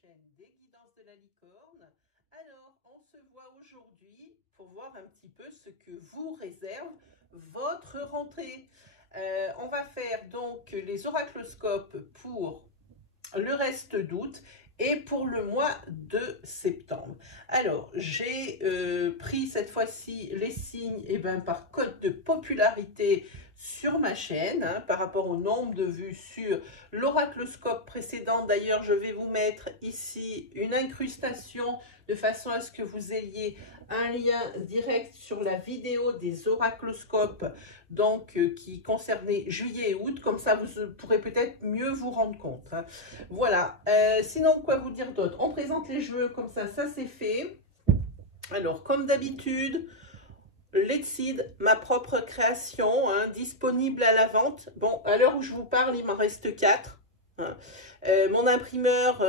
chaîne des guidances de la licorne. Alors, on se voit aujourd'hui pour voir un petit peu ce que vous réserve votre rentrée. On va faire donc les oracloscopes pour le reste d'août et pour le mois de septembre. Alors, j'ai pris cette fois-ci les signes par code de popularité sur ma chaîne, par rapport au nombre de vues sur l'oracloscope précédent. D'ailleurs, je vais vous mettre ici une incrustation de façon à ce que vous ayez un lien direct sur la vidéo des oracloscopes donc qui concernait juillet et août, comme ça vous pourrez peut-être mieux vous rendre compte. Voilà, sinon quoi vous dire d'autre? On présente les jeux comme ça c'est fait. Alors comme d'habitude, Let's Seed, ma propre création, disponible à la vente. Bon, à l'heure où je vous parle, il m'en reste 4. Mon imprimeur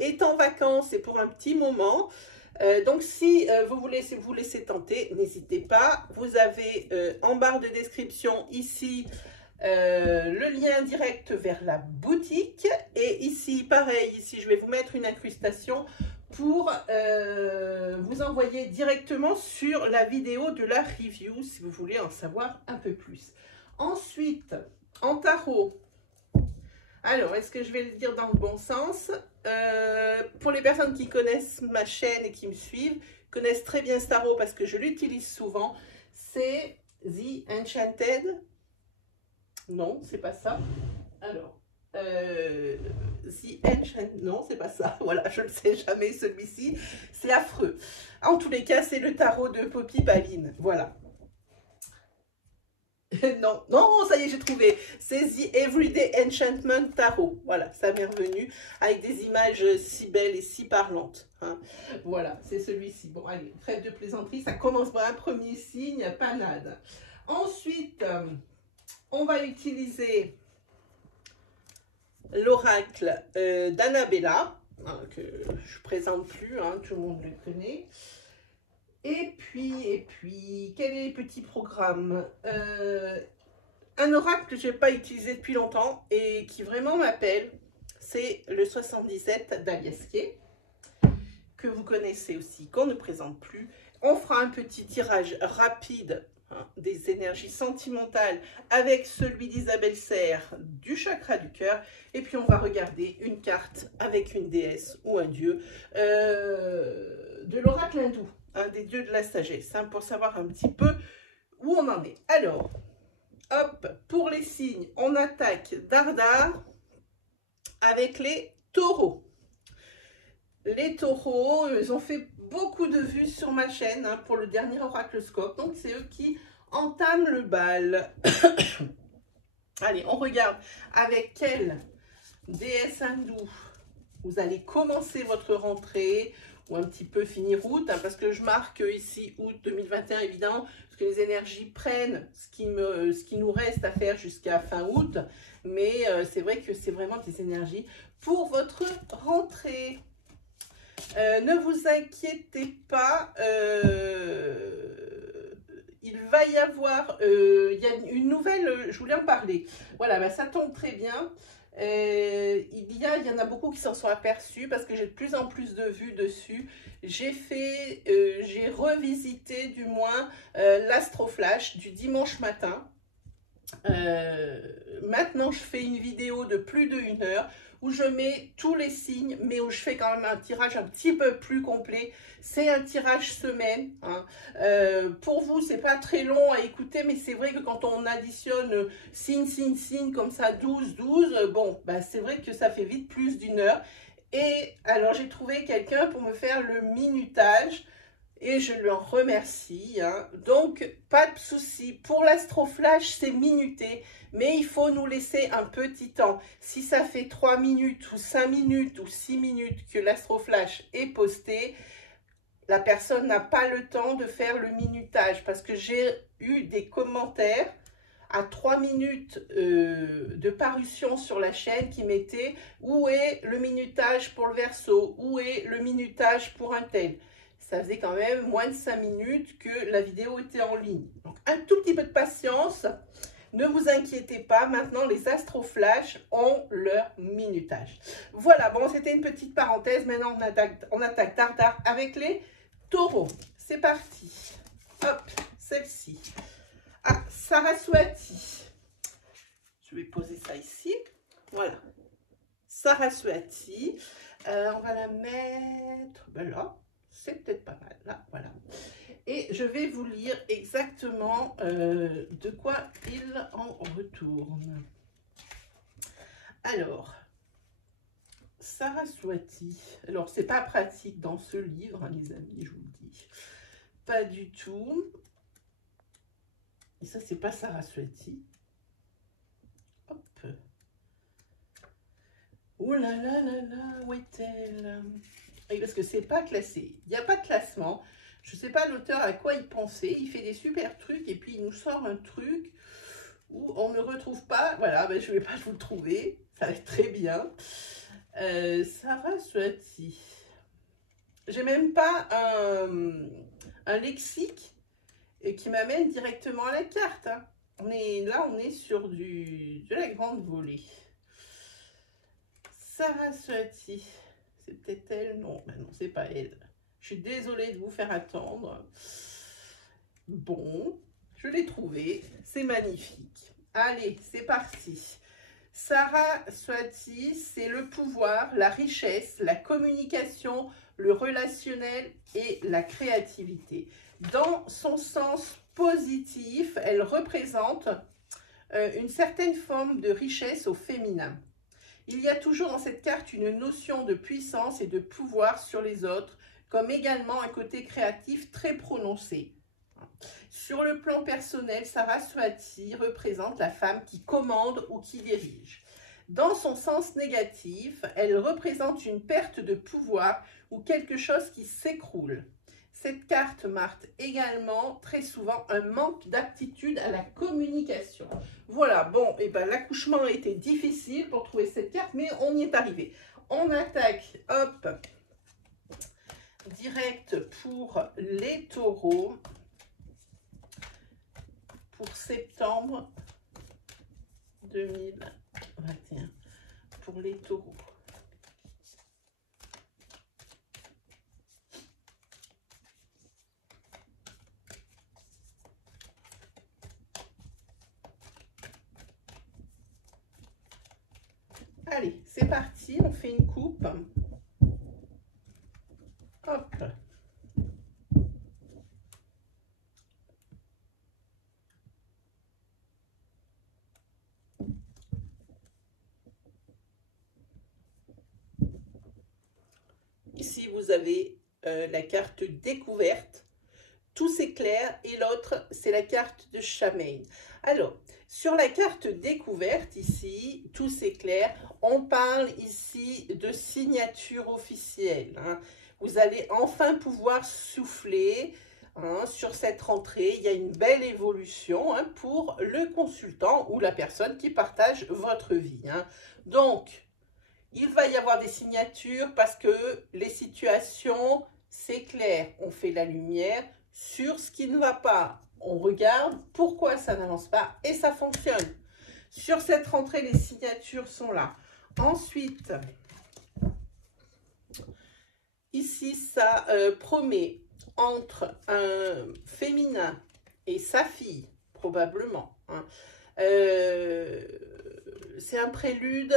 est en vacances et pour un petit moment. Donc si vous voulez vous laisser tenter, n'hésitez pas. Vous avez en barre de description ici le lien direct vers la boutique. Et ici, pareil, ici je vais vous mettre une incrustation pour vous envoyer directement sur la vidéo de la review si vous voulez en savoir un peu plus. Ensuite, en tarot. Alors, est-ce que je vais le dire dans le bon sens? Pour les personnes qui connaissent ma chaîne et qui me suivent, connaissent très bien ce tarot parce que je l'utilise souvent. C'est The Enchanted. Non, c'est pas ça. Alors, The Enchanted. Non, c'est pas ça. Voilà, je ne le sais jamais celui-ci. C'est affreux. En tous les cas, c'est le tarot de Poppy Pavine. Voilà. Non, non, ça y est, j'ai trouvé. C'est The Everyday Enchantment Tarot. Voilà, ça m'est revenu avec des images si belles et si parlantes. Voilà, c'est celui-ci. Bon, allez, trêve de plaisanterie, ça commence par un premier signe, panade. Ensuite, on va utiliser l'oracle d'Annabella, que je ne présente plus, tout le monde le connaît. Et puis, quel est le petit programme? Un oracle que je n'ai pas utilisé depuis longtemps et qui vraiment m'appelle, c'est le 77 d'Aliasquet, que vous connaissez aussi, qu'on ne présente plus. On fera un petit tirage rapide des énergies sentimentales avec celui d'Isabelle Serre du chakra du cœur. Et puis, on va regarder une carte avec une déesse ou un dieu de l'oracle hindou. Un des dieux de la sagesse, pour savoir un petit peu où on en est. Alors, hop, pour les signes, on attaque dardard avec les taureaux. Les taureaux, ils ont fait beaucoup de vues sur ma chaîne pour le dernier oracloscope, donc c'est eux qui entament le bal. Allez, on regarde avec quelle déesse hindoue vous allez commencer votre rentrée, ou un petit peu finir août, parce que je marque ici août 2021 évidemment, parce que les énergies prennent ce qui nous reste à faire jusqu'à fin août, mais c'est vrai que c'est vraiment des énergies pour votre rentrée. Ne vous inquiétez pas, il va y avoir, il y a une nouvelle, je voulais en parler, voilà, ça tombe très bien. Il y en a beaucoup qui s'en sont aperçus parce que j'ai de plus en plus de vues dessus. J'ai revisité du moins l'Astroflash du dimanche matin. Maintenant je fais une vidéo de plus d'1 heure où je mets tous les signes, mais où je fais quand même un tirage un petit peu plus complet. C'est un tirage semaine. Pour vous, c'est pas très long à écouter, mais c'est vrai que quand on additionne signe, comme ça, 12, bon, c'est vrai que ça fait vite plus d'1 heure. Et alors, j'ai trouvé quelqu'un pour me faire le minutage. Et je lui en remercie. Donc, pas de souci. Pour l'Astroflash, c'est minuté. Mais il faut nous laisser un petit temps. Si ça fait 3 minutes ou 5 minutes ou 6 minutes que l'Astroflash est posté, la personne n'a pas le temps de faire le minutage. Parce que j'ai eu des commentaires à 3 minutes de parution sur la chaîne qui mettaient « Où est le minutage pour le Verseau? Où est le minutage pour un tel ?» Ça faisait quand même moins de 5 minutes que la vidéo était en ligne. Donc, un tout petit peu de patience. Ne vous inquiétez pas, maintenant les astroflash ont leur minutage. Voilà, bon, c'était une petite parenthèse. Maintenant, on attaque tard avec les taureaux. C'est parti. Hop, celle-ci. Ah, Saraswati. Je vais poser ça ici. Voilà. Saraswati. On va la mettre là. C'est peut-être pas mal. Là, voilà. Et je vais vous lire exactement de quoi il en retourne. Alors, Saraswati. Alors, c'est pas pratique dans ce livre, hein, les amis, je vous le dis. Pas du tout. Et ça, c'est pas Saraswati. Hop. Oh là là là là, où est-elle? Et parce que c'est pas classé. Il n'y a pas de classement. Je ne sais pas l'auteur à quoi il pensait. Il fait des super trucs et puis il nous sort un truc où on ne retrouve pas. Voilà, ben, je ne vais pas vous le trouver. Ça va être très bien. Saraswati. J'ai même pas un lexique qui m'amène directement à la carte. Hein. On est sur de la grande volée. Saraswati. C'est peut-être elle? Non, ben non, c'est pas elle. Je suis désolée de vous faire attendre. Bon, je l'ai trouvé. C'est magnifique. Allez, c'est parti. Saraswati, c'est le pouvoir, la richesse, la communication, le relationnel et la créativité. Dans son sens positif, elle représente une certaine forme de richesse au féminin. Il y a toujours dans cette carte une notion de puissance et de pouvoir sur les autres, comme également un côté créatif très prononcé. Sur le plan personnel, Saraswati représente la femme qui commande ou qui dirige. Dans son sens négatif, elle représente une perte de pouvoir ou quelque chose qui s'écroule. Cette carte marque également très souvent un manque d'aptitude à la communication. Voilà, bon, et ben l'accouchement a été difficile pour trouver cette carte, mais on y est arrivé. On attaque, hop, direct pour les taureaux, pour septembre 2021, pour les taureaux. Allez, c'est parti, on fait une coupe. Hop. Ici, vous avez la carte découverte. Tout s'éclaire et l'autre, c'est la carte de Charmaine. Alors, sur la carte découverte, ici, tout s'éclaire. On parle ici de signature officielle. Hein. Vous allez enfin pouvoir souffler hein, sur cette rentrée. Il y a une belle évolution hein, pour le consultant ou la personne qui partage votre vie. Hein. Donc, il va y avoir des signatures parce que les situations s'éclairent. On fait la lumière sur ce qui ne va pas. On regarde pourquoi ça n'avance pas et ça fonctionne. Sur cette rentrée, les signatures sont là. Ensuite, ici, ça promet entre un féminin et sa fille, probablement. Hein. C'est un prélude,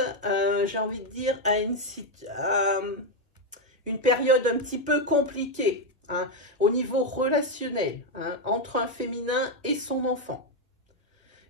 j'ai envie de dire, à une période un petit peu compliquée. Hein, au niveau relationnel, hein, entre un féminin et son enfant.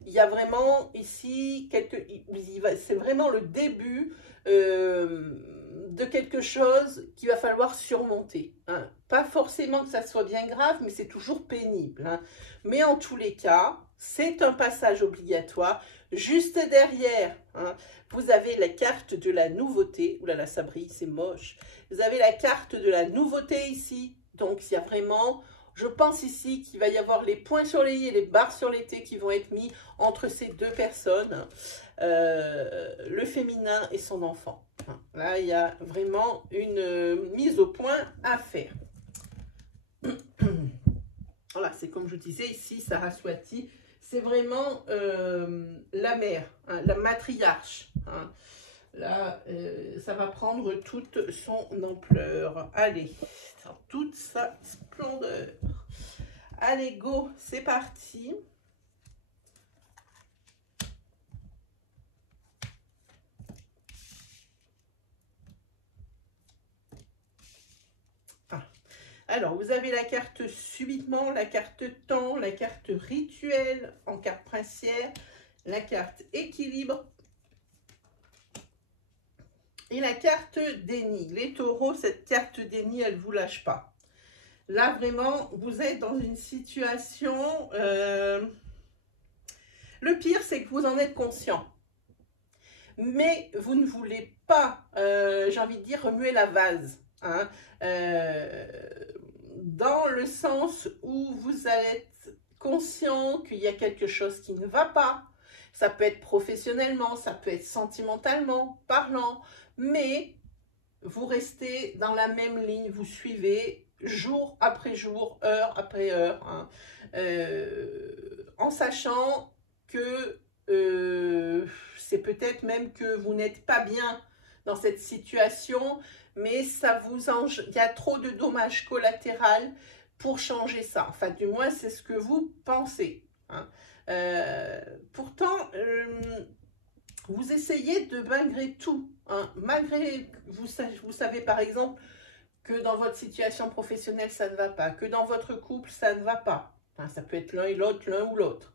Il y a vraiment ici, c'est vraiment le début de quelque chose qu'il va falloir surmonter. Hein. Pas forcément que ça soit bien grave, mais c'est toujours pénible. Hein. Mais en tous les cas, c'est un passage obligatoire. Juste derrière, hein, vous avez la carte de la nouveauté. Ouh là là, ça brille, c'est moche. Vous avez la carte de la nouveauté ici. Donc, il y a vraiment, je pense ici qu'il va y avoir les points sur les i et les barres sur les t qui vont être mis entre ces deux personnes, le féminin et son enfant. Là, il y a vraiment une mise au point à faire. Voilà, c'est comme je disais ici, Saraswati, c'est vraiment la mère, hein, la matriarche. Hein. Là, ça va prendre toute son ampleur. Allez, dans toute sa splendeur. Allez, go, c'est parti. Alors, vous avez la carte subitement, la carte temps, la carte rituel en carte princière, la carte équilibre et la carte déni. Les taureaux, cette carte déni, elle ne vous lâche pas. Là, vraiment, vous êtes dans une situation... Le pire, c'est que vous en êtes conscient. Mais vous ne voulez pas, j'ai envie de dire, remuer la vase. Hein, dans le sens où vous êtes conscient qu'il y a quelque chose qui ne va pas. Ça peut être professionnellement, ça peut être sentimentalement parlant, mais vous restez dans la même ligne, vous suivez jour après jour, heure après heure, hein, en sachant que c'est peut-être même que vous n'êtes pas bien dans cette situation, mais ça vous il y a trop de dommages collatéraux pour changer ça. Enfin, du moins, c'est ce que vous pensez. Hein. Pourtant, vous essayez de malgré tout, hein, malgré, vous savez par exemple que dans votre situation professionnelle, ça ne va pas, que dans votre couple, ça ne va pas. Enfin, ça peut être l'un et l'autre, l'un ou l'autre.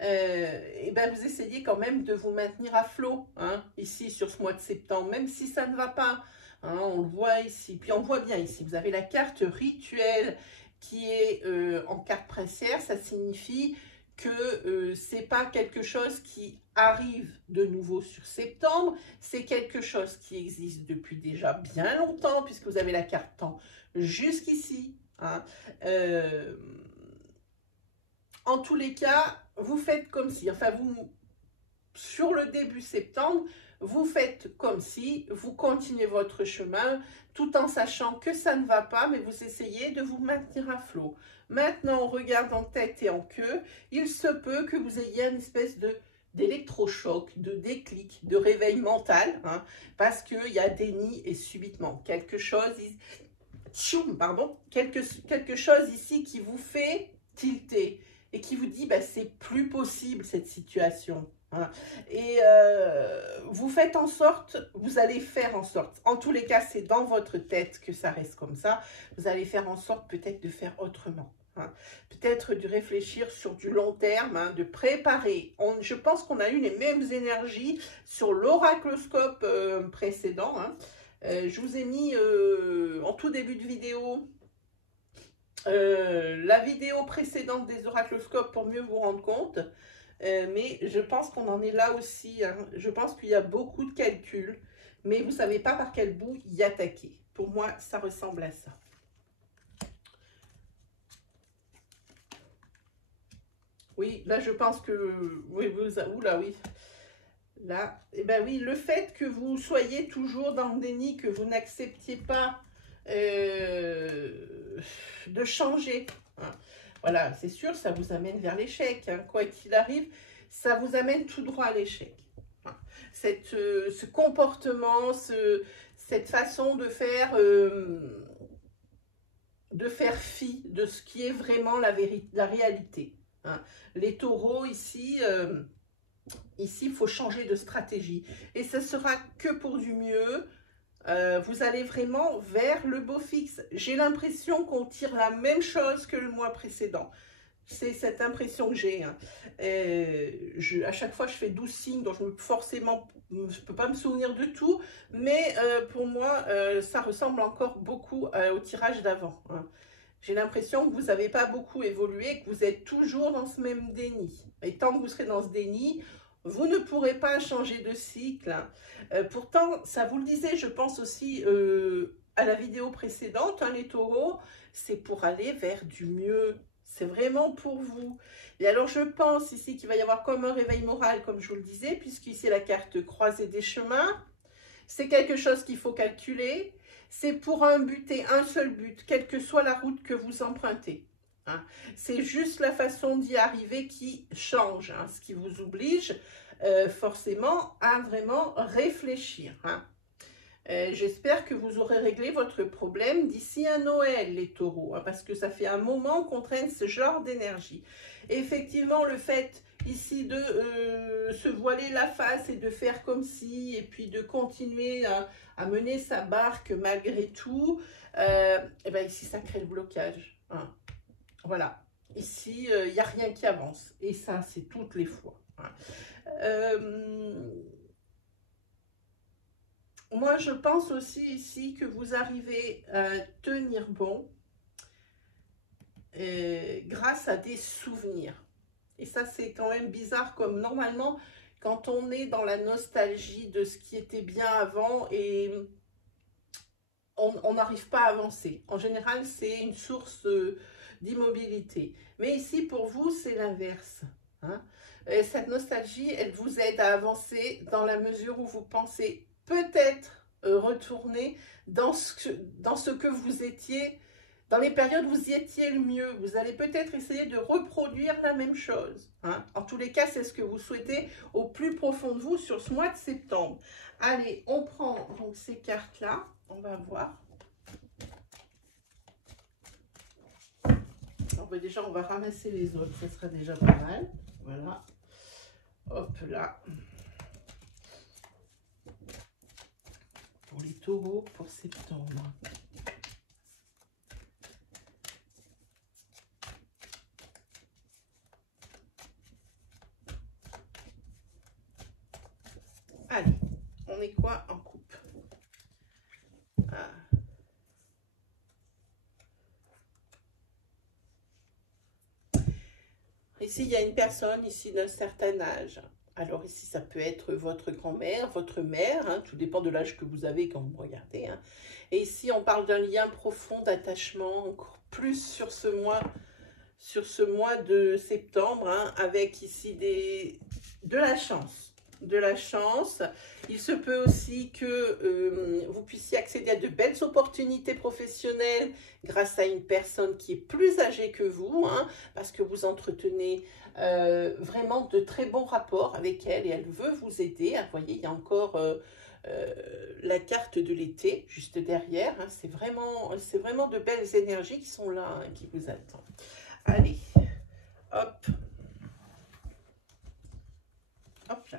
Et ben vous essayez quand même de vous maintenir à flot, hein, ici sur ce mois de septembre, même si ça ne va pas. Hein, on le voit ici. Puis on voit bien ici, vous avez la carte rituelle qui est en carte princière. Ça signifie que c'est pas quelque chose qui arrive de nouveau sur septembre, c'est quelque chose qui existe depuis déjà bien longtemps, puisque vous avez la carte temps jusqu'ici. Hein. En tous les cas, vous faites comme si, enfin vous, sur le début septembre, vous faites comme si, vous continuez votre chemin, tout en sachant que ça ne va pas, mais vous essayez de vous maintenir à flot. Maintenant, on regarde en tête et en queue, il se peut que vous ayez une espèce d'électrochoc, de déclic, de réveil mental, hein, parce qu'il y a déni et subitement quelque chose, quelque chose ici qui vous fait tilter et qui vous dit bah, c'est plus possible cette situation. Hein. Et vous faites en sorte, vous allez faire en sorte, en tous les cas c'est dans votre tête que ça reste comme ça, vous allez faire en sorte peut-être de faire autrement. Hein. Peut-être de réfléchir sur du long terme, hein, de préparer. Je pense qu'on a eu les mêmes énergies sur l'oracloscope précédent. Hein. Je vous ai mis en tout début de vidéo la vidéo précédente des oracloscopes pour mieux vous rendre compte. Mais je pense qu'on en est là aussi. Hein. Je pense qu'il y a beaucoup de calculs, mais vous ne savez pas par quel bout y attaquer. Pour moi, ça ressemble à ça. Oui, là, je pense que... Oui, oula, oui. Là, eh ben oui, le fait que vous soyez toujours dans le déni, que vous n'acceptiez pas de changer. Hein. Voilà, c'est sûr, ça vous amène vers l'échec. Hein. Quoi qu'il arrive, ça vous amène tout droit à l'échec. Hein. Ce comportement, cette façon de faire fi de ce qui est vraiment la réalité. Hein. Les taureaux, ici, il faut changer de stratégie. Et ce sera que pour du mieux. Vous allez vraiment vers le beau fixe. J'ai l'impression qu'on tire la même chose que le mois précédent. C'est cette impression que j'ai. Hein. À chaque fois, je fais 12 signes, donc je ne peux pas me souvenir de tout. Mais pour moi, ça ressemble encore beaucoup au tirage d'avant. Hein. J'ai l'impression que vous n'avez pas beaucoup évolué, que vous êtes toujours dans ce même déni. Et tant que vous serez dans ce déni, vous ne pourrez pas changer de cycle. Pourtant, ça vous le disait, je pense aussi à la vidéo précédente, hein, les taureaux, c'est pour aller vers du mieux. C'est vraiment pour vous. Et alors, je pense ici qu'il va y avoir comme un réveil moral, comme je vous le disais, puisqu'ici, c'est la carte croisée des chemins. C'est quelque chose qu'il faut calculer. C'est pour un but et un seul but, quelle que soit la route que vous empruntez. Hein. C'est juste la façon d'y arriver qui change, hein, ce qui vous oblige forcément à vraiment réfléchir. Hein. J'espère que vous aurez réglé votre problème d'ici à Noël, les taureaux, hein, parce que ça fait un moment qu'on traîne ce genre d'énergie. Effectivement, le fait ici de se voiler la face et de faire comme si, et puis de continuer à mener sa barque malgré tout, et ben ici, ça crée le blocage. Hein. Voilà. Ici, il n'y a rien qui avance. Et ça, c'est toutes les fois. Hein. Moi, je pense aussi ici que vous arrivez à tenir bon grâce à des souvenirs. Et ça, c'est quand même bizarre, comme normalement, quand on est dans la nostalgie de ce qui était bien avant et on n'arrive pas à avancer. En général, c'est une source d'immobilité. Mais ici, pour vous, c'est l'inverse. Hein? Cette nostalgie, elle vous aide à avancer dans la mesure où vous pensez peut-être retourner dans ce que vous étiez, dans les périodes où vous y étiez le mieux. Vous allez peut-être essayer de reproduire la même chose. Hein? En tous les cas, c'est ce que vous souhaitez au plus profond de vous sur ce mois de septembre. Allez, on prend donc ces cartes-là. On va voir. Alors, ben déjà, on va ramasser les autres. Ça sera déjà pas mal. Voilà. Hop là. Pour les taureaux pour septembre. Allez, on est quoi en coupe? Ah. Ici, il y a une personne ici d'un certain âge. Alors ici, ça peut être votre grand-mère, votre mère, hein, tout dépend de l'âge que vous avez quand vous me regardez. Hein. Et ici, on parle d'un lien profond d'attachement, encore plus sur ce mois de septembre, hein, avec ici de la chance. De la chance. Il se peut aussi que vous puissiez accéder à de belles opportunités professionnelles grâce à une personne qui est plus âgée que vous, hein, parce que vous entretenez vraiment de très bons rapports avec elle et elle veut vous aider. Vous voyez, il y a encore la carte de l'été juste derrière. Hein, c'est vraiment de belles énergies qui sont là, hein, qui vous attendent. Allez, hop. Hop là.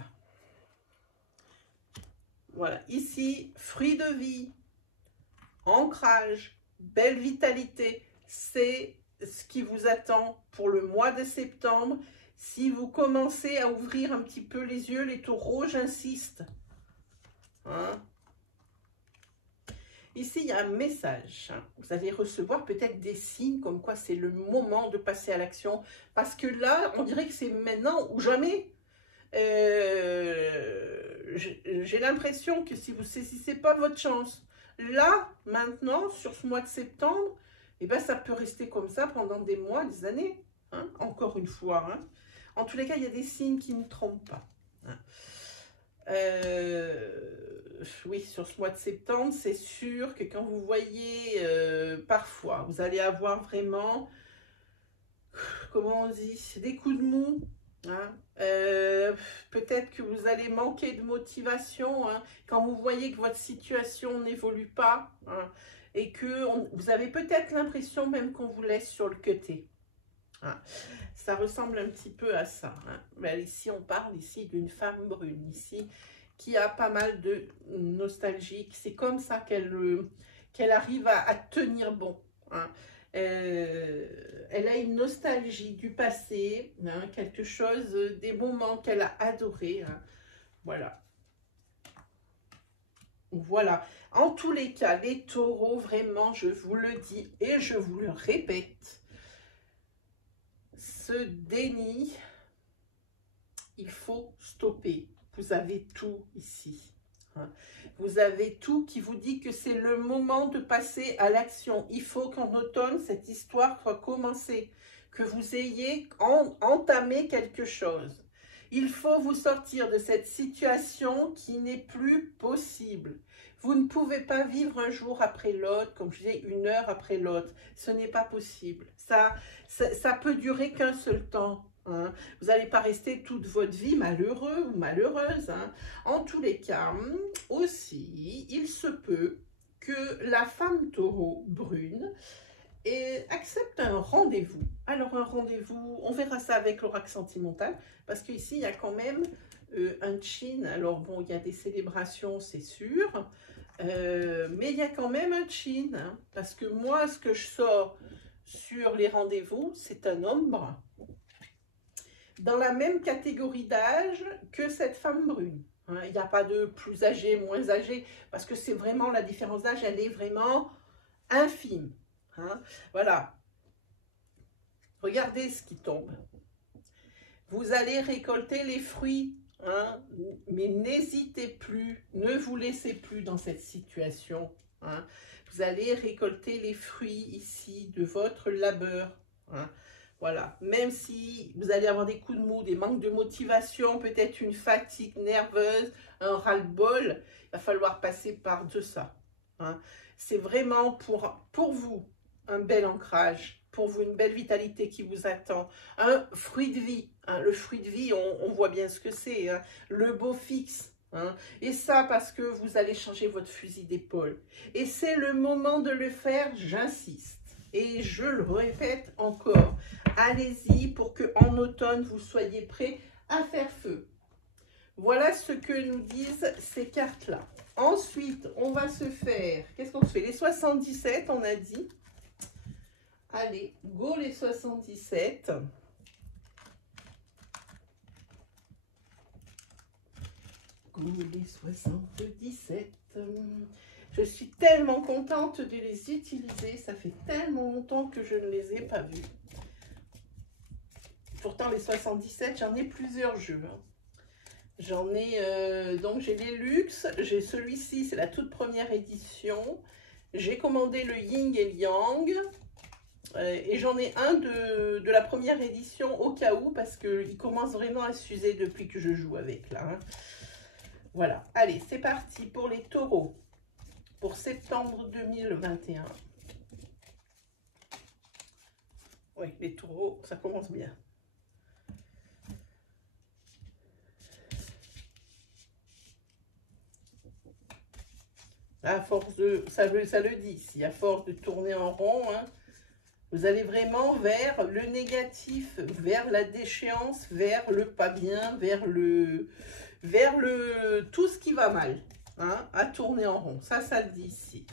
Voilà, ici, fruit de vie, ancrage, belle vitalité, c'est ce qui vous attend pour le mois de septembre. Si vous commencez à ouvrir un petit peu les yeux, les taureaux, j'insiste. Hein? Ici, il y a un message. Hein. Vous allez recevoir peut-être des signes comme quoi c'est le moment de passer à l'action. Parce que là, on dirait que c'est maintenant ou jamais. J'ai l'impression que si vous ne saisissez pas votre chance, là, maintenant, sur ce mois de septembre, eh ben, ça peut rester comme ça pendant des mois, des années. Hein, encore une fois. Hein. En tous les cas, il y a des signes qui ne trompent pas. Hein. Oui, sur ce mois de septembre, c'est sûr que quand vous voyez, parfois, vous allez avoir vraiment, comment on dit, des coups de mou. Hein. Peut-être que vous allez manquer de motivation hein, quand vous voyez que votre situation n'évolue pas hein, et que vous avez peut-être l'impression même qu'on vous laisse sur le côté. Hein. Ça ressemble un petit peu à ça. Hein. Mais ici, on parle ici d'une femme brune ici qui a pas mal de nostalgie. C'est comme ça qu'elle arrive à tenir bon. Hein. Elle a une nostalgie du passé, hein, quelque chose, des moments qu'elle a adorés. Hein. Voilà. Voilà. En tous les cas, les taureaux, vraiment, je vous le dis et je vous le répète, ce déni, il faut stopper. Vous avez tout ici. Hein. Vous avez tout qui vous dit que c'est le moment de passer à l'action. Il faut qu'en automne, cette histoire soit commencée, que vous ayez entamé quelque chose. Il faut vous sortir de cette situation qui n'est plus possible. Vous ne pouvez pas vivre un jour après l'autre, comme je disais, une heure après l'autre. Ce n'est pas possible. Ça peut durer qu'un seul temps. Hein. Vous n'allez pas rester toute votre vie malheureux ou malheureuse. Hein. En tous les cas, aussi, il se peut que la femme taureau brune accepte un rendez-vous. Alors un rendez-vous, on verra ça avec l'oracle sentimental, parce qu'ici il y a quand même un chin. Alors bon, il y a des célébrations, c'est sûr, mais il y a quand même un chin, hein, parce que moi, ce que je sors sur les rendez-vous, c'est un homme brun, dans la même catégorie d'âge que cette femme brune. Hein, il n'y a pas de plus âgé, moins âgé, parce que c'est vraiment la différence d'âge, elle est vraiment infime. Hein, voilà. Regardez ce qui tombe. Vous allez récolter les fruits, hein, mais n'hésitez plus, ne vous laissez plus dans cette situation. Hein. Vous allez récolter les fruits ici de votre labeur. Hein. Voilà, même si vous allez avoir des coups de mou, des manques de motivation, peut-être une fatigue nerveuse, un ras-le-bol, il va falloir passer par-de ça. Hein. C'est vraiment pour vous un bel ancrage, pour vous une belle vitalité qui vous attend, un fruit de vie. Hein. Le fruit de vie, on voit bien ce que c'est, hein. Le beau fixe. Hein. Et ça parce que vous allez changer votre fusil d'épaule. Et c'est le moment de le faire, j'insiste. Et je le répète encore, allez-y pour qu'en automne, vous soyez prêts à faire feu. Voilà ce que nous disent ces cartes-là. Ensuite, on va se faire, qu'est-ce qu'on se fait? Les 77, on a dit. Allez, go les 77. Go les 77. Je suis tellement contente de les utiliser. Ça fait tellement longtemps que je ne les ai pas vus. Pourtant, les 77, j'en ai plusieurs jeux. Hein. J'en ai, donc j'ai les luxe. J'ai celui-ci, c'est la toute première édition. J'ai commandé le Yin et Yang. Et j'en ai un de la première édition au cas où, parce qu'il commence vraiment à s'user depuis que je joue avec là. Hein. Voilà, allez, c'est parti pour les taureaux. Pour septembre 2021. Oui, les taureaux, ça commence bien. À force de, ça le dit ici, à force de tourner en rond, hein, vous allez vraiment vers le négatif, vers la déchéance, vers le pas bien, vers tout ce qui va mal, hein, à tourner en rond. Ça le dit ici.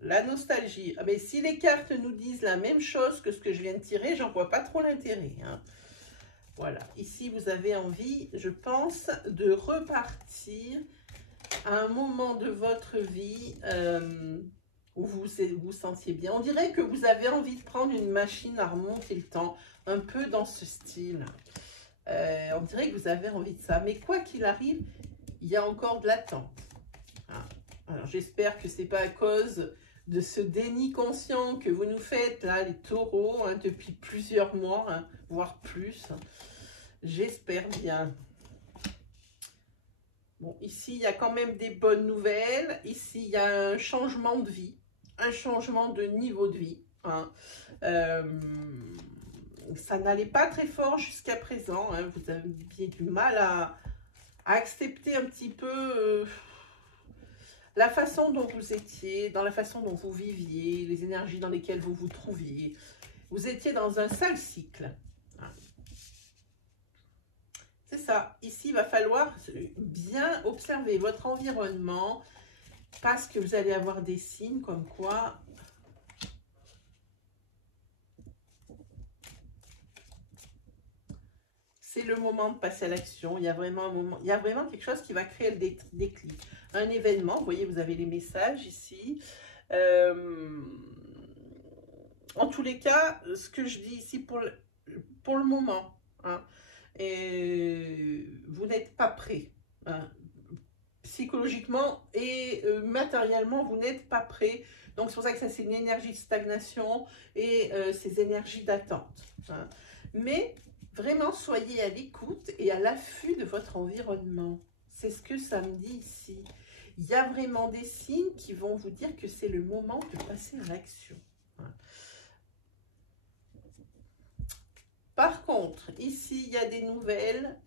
La nostalgie. Ah, mais si les cartes nous disent la même chose que ce que je viens de tirer, j'en vois pas trop l'intérêt. Hein. Voilà. Ici, vous avez envie, je pense, de repartir à un moment de votre vie où vous vous sentiez bien. On dirait que vous avez envie de prendre une machine à remonter le temps, un peu dans ce style. On dirait que vous avez envie de ça. Mais quoi qu'il arrive, il y a encore de l'attente. Hein. Alors, j'espère que ce n'est pas à cause de ce déni conscient que vous nous faites, là, les taureaux, hein, depuis plusieurs mois, hein, voire plus. J'espère bien. Bon, ici, il y a quand même des bonnes nouvelles. Ici, il y a un changement de vie, un changement de niveau de vie. Hein. Ça n'allait pas très fort jusqu'à présent. Hein. Vous aviez du mal à accepter un petit peu la façon dont vous étiez, dans la façon dont vous viviez, les énergies dans lesquelles vous vous trouviez. Vous étiez dans un sale cycle. C'est ça. Ici, il va falloir bien observer votre environnement parce que vous allez avoir des signes comme quoi c'est le moment de passer à l'action. Il y a vraiment un moment, il y a vraiment quelque chose qui va créer le déclic. Un événement, vous voyez, vous avez les messages ici. En tous les cas, ce que je dis ici pour le moment, hein, et vous n'êtes pas prêt. Hein. Psychologiquement et matériellement, vous n'êtes pas prêt. Donc, c'est pour ça que ça, c'est une énergie de stagnation et ces énergies d'attente. Hein. Mais vraiment, soyez à l'écoute et à l'affût de votre environnement. C'est ce que ça me dit ici. Il y a vraiment des signes qui vont vous dire que c'est le moment de passer à l'action. Par contre, ici, il y a des nouvelles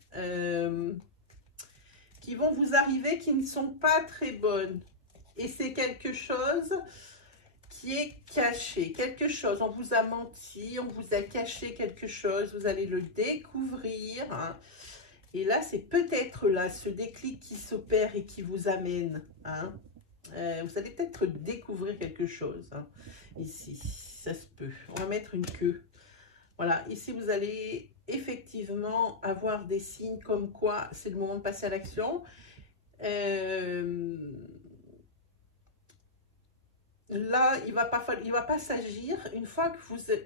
qui vont vous arriver qui ne sont pas très bonnes. Et c'est quelque chose qui est caché. Quelque chose, on vous a menti, on vous a caché quelque chose. Vous allez le découvrir. Hein. Et là, c'est peut-être là, ce déclic qui s'opère et qui vous amène. Hein. Vous allez peut-être découvrir quelque chose. Hein. Ici, ça se peut. On va mettre une queue. Voilà, ici, vous allez effectivement avoir des signes comme quoi c'est le moment de passer à l'action. Là, il va pas s'agir. Une fois que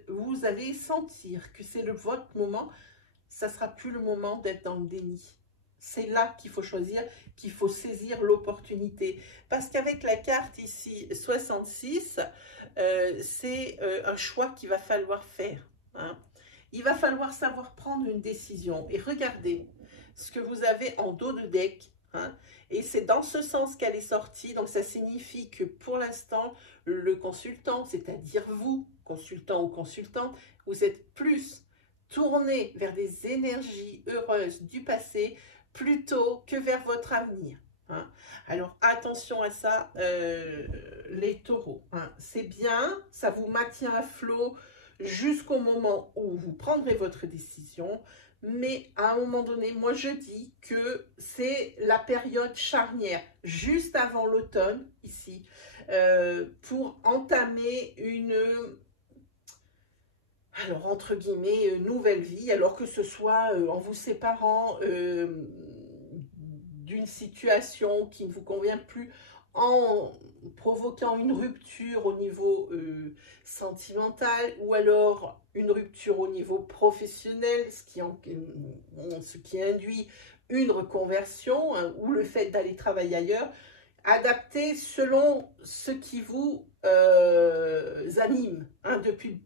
vous allez sentir que c'est votre moment, ça ne sera plus le moment d'être dans le déni. C'est là qu'il faut choisir, qu'il faut saisir l'opportunité. Parce qu'avec la carte ici, 66, c'est un choix qu'il va falloir faire. Hein. Il va falloir savoir prendre une décision. Et regardez ce que vous avez en dos de deck. Hein. Et c'est dans ce sens qu'elle est sortie. Donc, ça signifie que pour l'instant, le consultant, c'est-à-dire vous, consultant ou consultante, vous êtes plus tourné vers des énergies heureuses du passé plutôt que vers votre avenir. Hein. Alors, attention à ça, les taureaux. Hein. C'est bien, ça vous maintient à flot jusqu'au moment où vous prendrez votre décision. Mais à un moment donné, moi je dis que c'est la période charnière, juste avant l'automne, ici, pour entamer une, alors entre guillemets, nouvelle vie, alors que ce soit en vous séparant d'une situation qui ne vous convient plus, en provoquant une rupture au niveau sentimental ou alors une rupture au niveau professionnel, ce qui induit une reconversion hein, ou le fait d'aller travailler ailleurs, adapté selon ce qui vous anime hein, depuis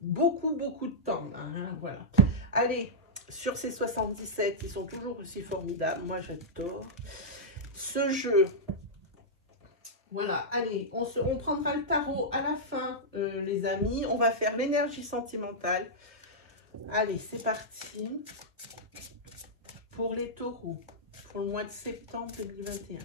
beaucoup de temps. Hein, voilà. Allez, sur ces 77, ils sont toujours aussi formidables. Moi, j'adore ce jeu. Voilà, allez, on prendra le tarot à la fin, les amis. On va faire l'énergie sentimentale. Allez, c'est parti pour les taureaux, pour le mois de septembre 2021.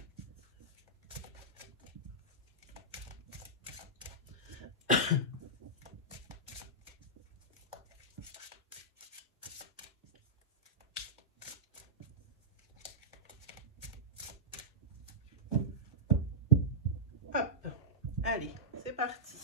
Allez, c'est parti.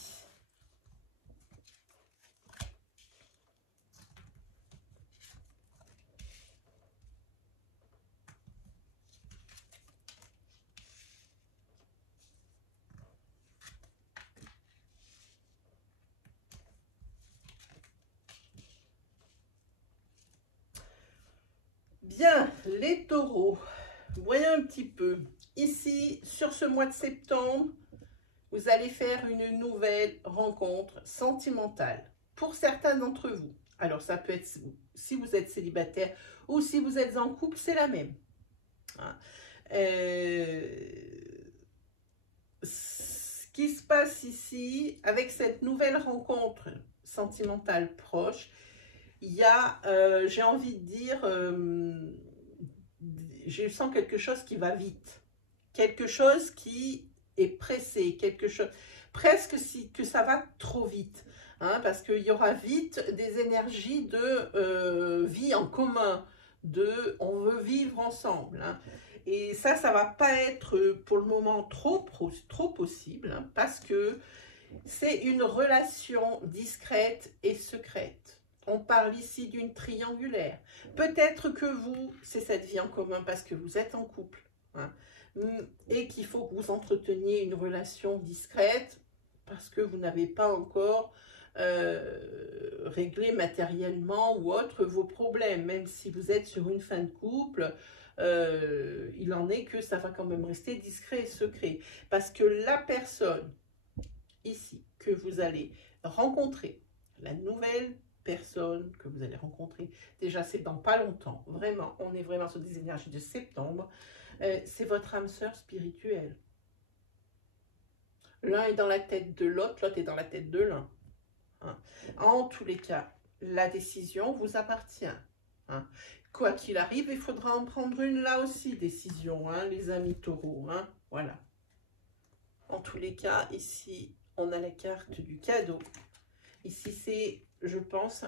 Bien, les taureaux, voyez un petit peu. Ici, sur ce mois de septembre, vous allez faire une nouvelle rencontre sentimentale pour certains d'entre vous. Alors, ça peut être si vous êtes célibataire ou si vous êtes en couple, c'est la même. Hein. Ce qui se passe ici, avec cette nouvelle rencontre sentimentale proche, il y a, j'ai envie de dire, je sens quelque chose qui va vite. Quelque chose qui est pressé, quelque chose, presque que ça va trop vite, hein, parce qu'il y aura vite des énergies de vie en commun, de on veut vivre ensemble, hein, et ça va pas être pour le moment trop possible, hein, parce que c'est une relation discrète et secrète. On parle ici d'une triangulaire. Peut-être que vous, c'est cette vie en commun parce que vous êtes en couple, hein, et qu'il faut que vous entreteniez une relation discrète parce que vous n'avez pas encore réglé matériellement ou autre vos problèmes. Même si vous êtes sur une fin de couple, il en est que ça va quand même rester discret et secret. Parce que la personne ici que vous allez rencontrer, la nouvelle personne que vous allez rencontrer, déjà c'est dans pas longtemps, vraiment, on est vraiment sur des énergies de septembre, c'est votre âme sœur spirituelle. L'un est dans la tête de l'autre, l'autre est dans la tête de l'un. Hein. En tous les cas, la décision vous appartient. Hein. Quoi qu'il arrive, il faudra en prendre une là aussi, décision, hein, les amis taureaux. Hein. Voilà. En tous les cas, ici, on a la carte du cadeau. Ici, c'est, je pense,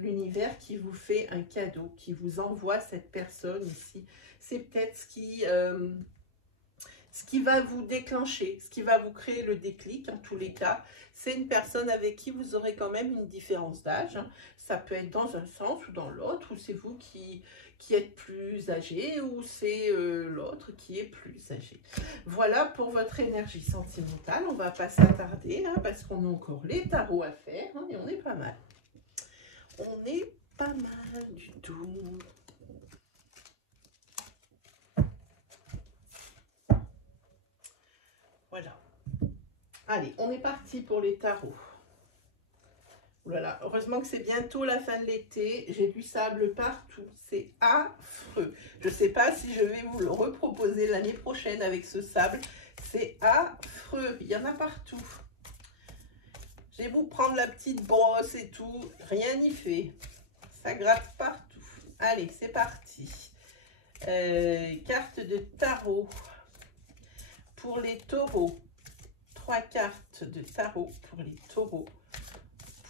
l'univers qui vous fait un cadeau, qui vous envoie cette personne ici. C'est peut-être ce qui va vous déclencher, ce qui va vous créer le déclic, en tous les cas. C'est une personne avec qui vous aurez quand même une différence d'âge. Hein. Ça peut être dans un sens ou dans l'autre, ou c'est vous qui êtes plus âgé, ou c'est l'autre qui est plus âgé. Voilà pour votre énergie sentimentale. On ne va pas s'attarder, hein, parce qu'on a encore les tarots à faire, hein, et on est pas mal. On est pas mal du tout. Voilà. Allez, on est parti pour les tarots. Voilà, heureusement que c'est bientôt la fin de l'été. J'ai du sable partout. C'est affreux. Je ne sais pas si je vais vous le reproposer l'année prochaine avec ce sable. C'est affreux. Il y en a partout. Je vais vous prendre la petite brosse et tout. Rien n'y fait. Ça gratte partout. Allez, c'est parti. Carte de tarot. Pour les taureaux, 3 cartes de tarot pour les taureaux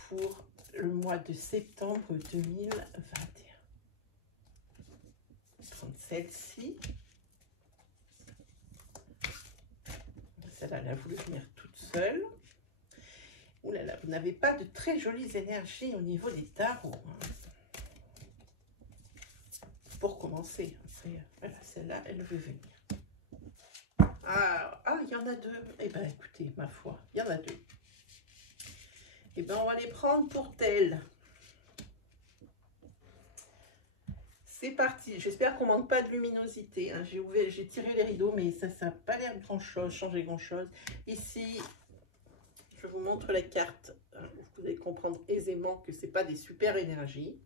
pour le mois de septembre 2021. Je vais prendre celle-ci. Celle-là, elle a voulu venir toute seule. Ouh là là, vous n'avez pas de très jolies énergies au niveau des tarots. Pour commencer, après, voilà, celle-là, elle veut venir. Ah, il y en a 2. Eh bien, écoutez, ma foi, il y en a 2. Eh bien, on va les prendre pour telles. C'est parti. J'espère qu'on ne manque pas de luminosité. Hein. J'ai tiré les rideaux, mais ça n'a pas l'air de grand-chose, changer grand-chose. Ici, je vous montre la carte. Vous allez comprendre aisément que ce n'est pas des super énergies.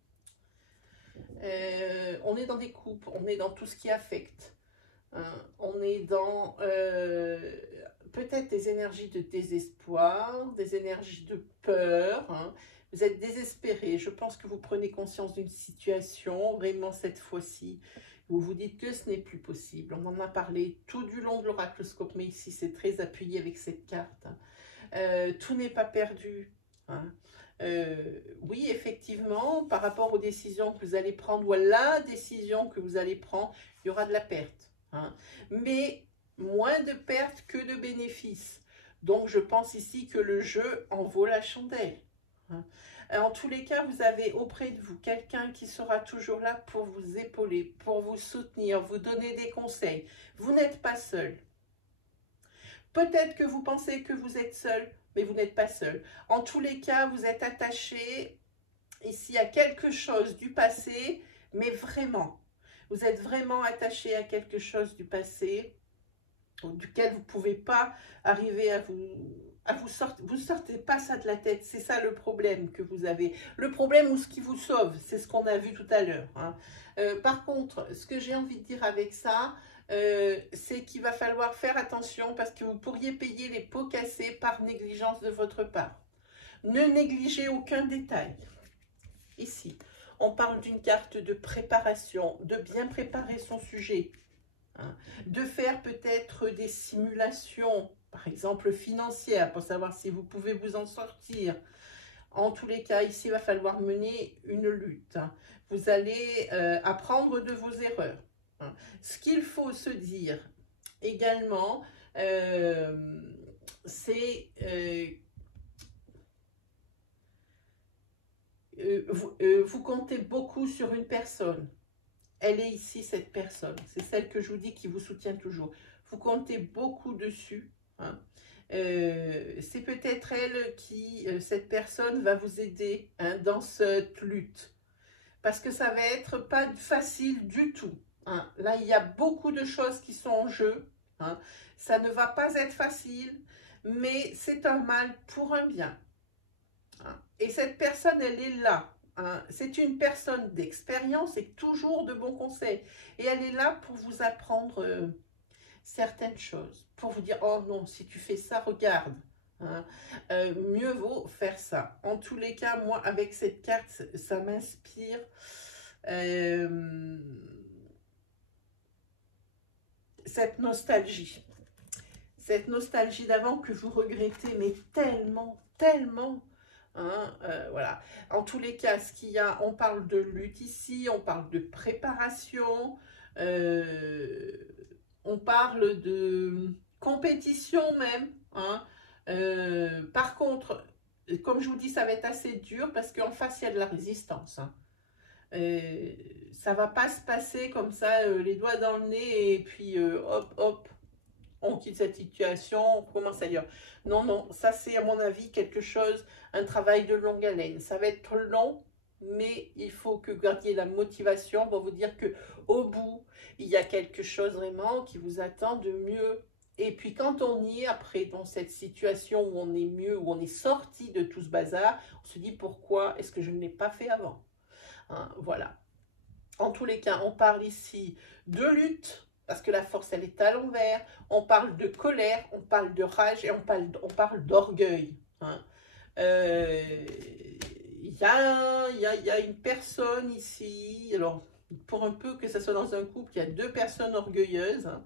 On est dans des coupes, on est dans tout ce qui affecte. On est dans peut-être des énergies de désespoir, des énergies de peur. Hein. Vous êtes désespéré. Je pense que vous prenez conscience d'une situation, vraiment cette fois-ci. Vous vous dites que ce n'est plus possible. On en a parlé tout du long de l'oracloscope, mais ici c'est très appuyé avec cette carte. Tout n'est pas perdu. Hein. Oui, effectivement, par rapport aux décisions que vous allez prendre, ou à la décision que vous allez prendre, il y aura de la perte. Hein. Mais moins de pertes que de bénéfices. Donc, je pense ici que le jeu en vaut la chandelle. Hein. En tous les cas, vous avez auprès de vous quelqu'un qui sera toujours là pour vous épauler, pour vous soutenir, vous donner des conseils. Vous n'êtes pas seul. Peut-être que vous pensez que vous êtes seul, mais vous n'êtes pas seul. En tous les cas, vous êtes attaché ici à quelque chose du passé, mais vraiment. Vous êtes vraiment attaché à quelque chose du passé duquel vous ne pouvez pas arriver à vous sortir. Vous ne sortez pas ça de la tête. C'est ça le problème que vous avez. Le problème ou ce qui vous sauve, c'est ce qu'on a vu tout à l'heure. Hein. Par contre, ce que j'ai envie de dire avec ça, c'est qu'il va falloir faire attention parce que vous pourriez payer les pots cassés par négligence de votre part. Ne négligez aucun détail. Ici, on parle d'une carte de préparation, de bien préparer son sujet, hein, de faire peut-être des simulations, par exemple financières, pour savoir si vous pouvez vous en sortir. En tous les cas, ici, il va falloir mener une lutte. Hein. Vous allez apprendre de vos erreurs. Hein. Ce qu'il faut se dire également, c'est... vous comptez beaucoup sur une personne. Elle est ici, cette personne. C'est celle que je vous dis qui vous soutient toujours. Vous comptez beaucoup dessus. Hein. C'est peut-être elle qui, cette personne, va vous aider hein, dans cette lutte. Parce que ça va être pas facile du tout. Hein. Là, il y a beaucoup de choses qui sont en jeu. Hein. Ça ne va pas être facile, mais c'est un mal pour un bien. Et cette personne, elle est là. hein. C'est une personne d'expérience et toujours de bons conseils. Et elle est là pour vous apprendre certaines choses. Pour vous dire, oh non, si tu fais ça, regarde. Hein. Mieux vaut faire ça. En tous les cas, moi, avec cette carte, ça m'inspire cette nostalgie. Cette nostalgie d'avant que vous regrettez, mais tellement, tellement. Hein, voilà. En tous les cas, ce qu'il y a, on parle de lutte ici, on parle de préparation, on parle de compétition même. Hein. Par contre, comme je vous dis, ça va être assez dur parce qu'en face, il y a de la résistance. Hein. Ça va pas se passer comme ça, les doigts dans le nez et puis hop, hop, on quitte cette situation, on commence ailleurs. Non, non, ça c'est à mon avis quelque chose, un travail de longue haleine. Ça va être long, mais il faut que vous gardiez la motivation pour vous dire que au bout, il y a quelque chose vraiment qui vous attend de mieux. Et puis quand on y est après dans cette situation où on est mieux, où on est sorti de tout ce bazar, on se dit pourquoi est-ce que je ne l'ai pas fait avant? Hein, voilà. En tous les cas, on parle ici de lutte, parce que la force, elle est à l'envers. On parle de colère, on parle de rage et on parle d'orgueil. Hein. Il y a une personne ici, alors pour un peu que ça soit dans un couple, il y a deux personnes orgueilleuses. Hein.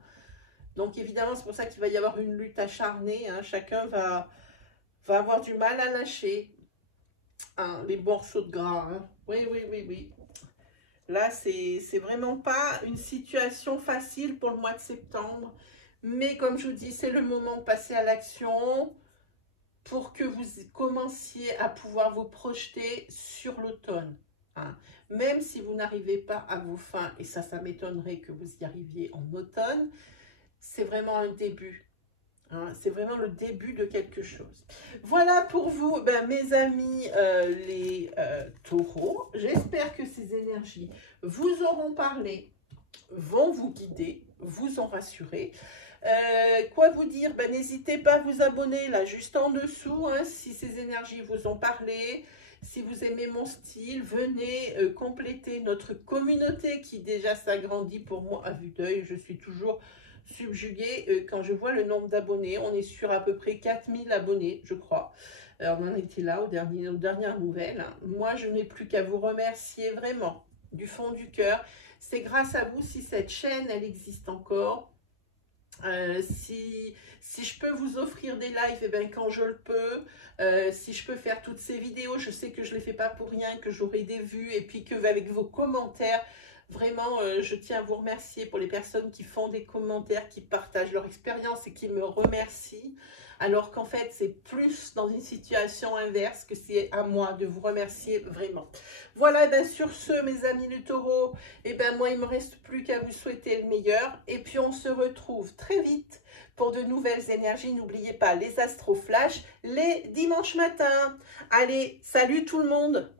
Donc évidemment, c'est pour ça qu'il va y avoir une lutte acharnée. Hein. Chacun va avoir du mal à lâcher hein, les morceaux de gras. Hein. Oui, oui, oui, oui. Là, c'est vraiment pas une situation facile pour le mois de septembre. Mais comme je vous dis, c'est le moment de passer à l'action pour que vous commenciez à pouvoir vous projeter sur l'automne. Hein. Même si vous n'arrivez pas à vos fins, et ça m'étonnerait que vous y arriviez en automne, c'est vraiment un début. Hein, c'est vraiment le début de quelque chose. Voilà pour vous, mes amis, les taureaux. J'espère que ces énergies vous auront parlé, vont vous guider, vous ont rassuré. Quoi vous dire? N'hésitez pas à vous abonner là, juste en dessous, hein, si ces énergies vous ont parlé. Si vous aimez mon style, venez compléter notre communauté qui déjà s'agrandit pour moi à vue d'œil. Je suis toujours subjuguée quand je vois le nombre d'abonnés. On est sur à peu près 4000 abonnés, je crois. On en était là aux dernières nouvelles. Moi, je n'ai plus qu'à vous remercier vraiment du fond du cœur. C'est grâce à vous si cette chaîne, elle existe encore. Si je peux vous offrir des lives, et bien quand je le peux, si je peux faire toutes ces vidéos, je sais que je ne les fais pas pour rien, que j'aurai des vues et puis que avec vos commentaires, vraiment, je tiens à vous remercier pour les personnes qui font des commentaires, qui partagent leur expérience et qui me remercient. Alors qu'en fait, c'est plus dans une situation inverse que c'est à moi de vous remercier vraiment. Voilà, sur ce, mes amis les taureaux, moi, il ne me reste plus qu'à vous souhaiter le meilleur. Et puis, on se retrouve très vite pour de nouvelles énergies. N'oubliez pas les Astro Flash les dimanches matins. Allez, salut tout le monde!